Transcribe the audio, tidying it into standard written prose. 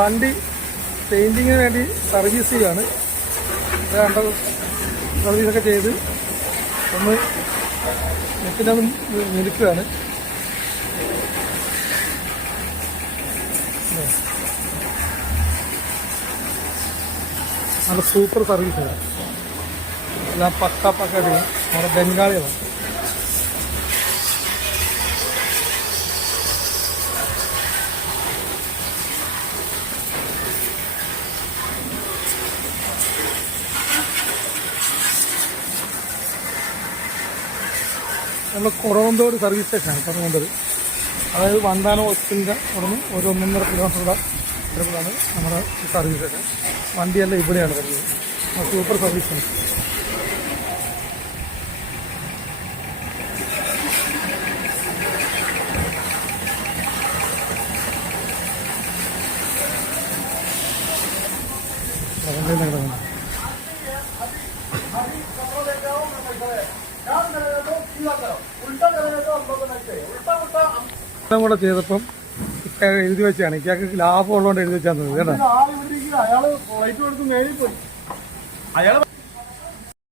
വണ്ടി പെയിൻറ്റിങ്ങിന് വേണ്ടി സർവീസ് ചെയ്യുകയാണ്. സർവീസൊക്കെ ചെയ്ത് ഒന്ന് നെറ്റിനൊന്ന് നിൽക്കുകയാണ്. നല്ല സൂപ്പർ സർവീസാണ്. എല്ലാം പക്ക നമ്മുടെ ബംഗാളികളാണ്. നമ്മൾ കുറവന്തോട് സർവീസ് സ്റ്റേഷനാണ് കുറവന്തോട്. അതായത് വണ്ടാനം ഹോസ്പിറ്റലിൻ്റെ അവിടെ നിന്ന് ഒരു 1.5 കിലോമീറ്ററുടെ അടുത്താണ് നമ്മുടെ സർവീസ് സ്റ്റേഷൻ. വണ്ടിയെല്ലാം ഇവിടെയാണ് വരുന്നത്. സൂപ്പർ സർവീസാണ്. കൂടെ ചെയ്തപ്പം എഴുതി വെച്ചാണ്. ഇക്കാക്ക് ലാഭം ഉള്ളതുകൊണ്ട് എഴുതി വെച്ചാൽ കേട്ടോ.